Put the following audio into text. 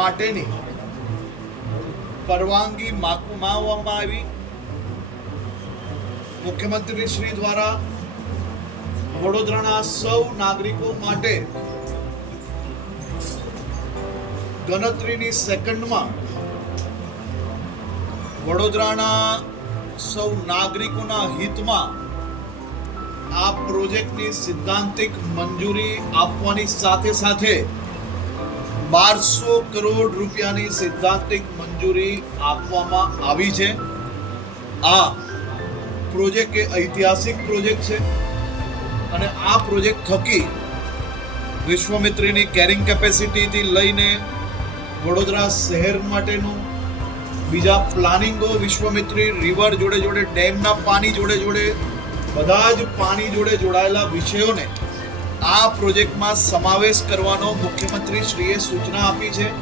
માટેની પરવાનગી માંગવામાં આવી. મુખ્યમંત્રી શ્રી દ્વારા વડોદરાના સૌ નાગરિકો માટે ગણતરીની સેકન્ડમાં વડોદરાના સૌ નાગરિકોના હિતમાં આ પ્રોજેક્ટની સિદ્ધાંતિક મંજૂરી આપવાની સાથે સાથે બારસો કરોડ રૂપિયાની સિદ્ધાંતિક મંજૂરી આપવામાં આવી છે. આ પ્રોજેક્ટ એ ઐતિહાસિક પ્રોજેક્ટ છે અને આ પ્રોજેક્ટ થકી વિશ્વમિત્રીની કેરિંગ કેપેસિટીથી લઈને વડોદરા શહેર માટેનું બીજા પ્લાનિંગો, વિશ્વમિત્રી રિવર જોડે જોડે, ડેમના પાણી જોડે જોડે, બધા જ પાણી જોડે જોડાયેલા વિષયોને આ પ્રોજેક્ટમાં સમાવેશ કરવાનો મુખ્યમંત્રી શ્રીએ સૂચના આપી છે.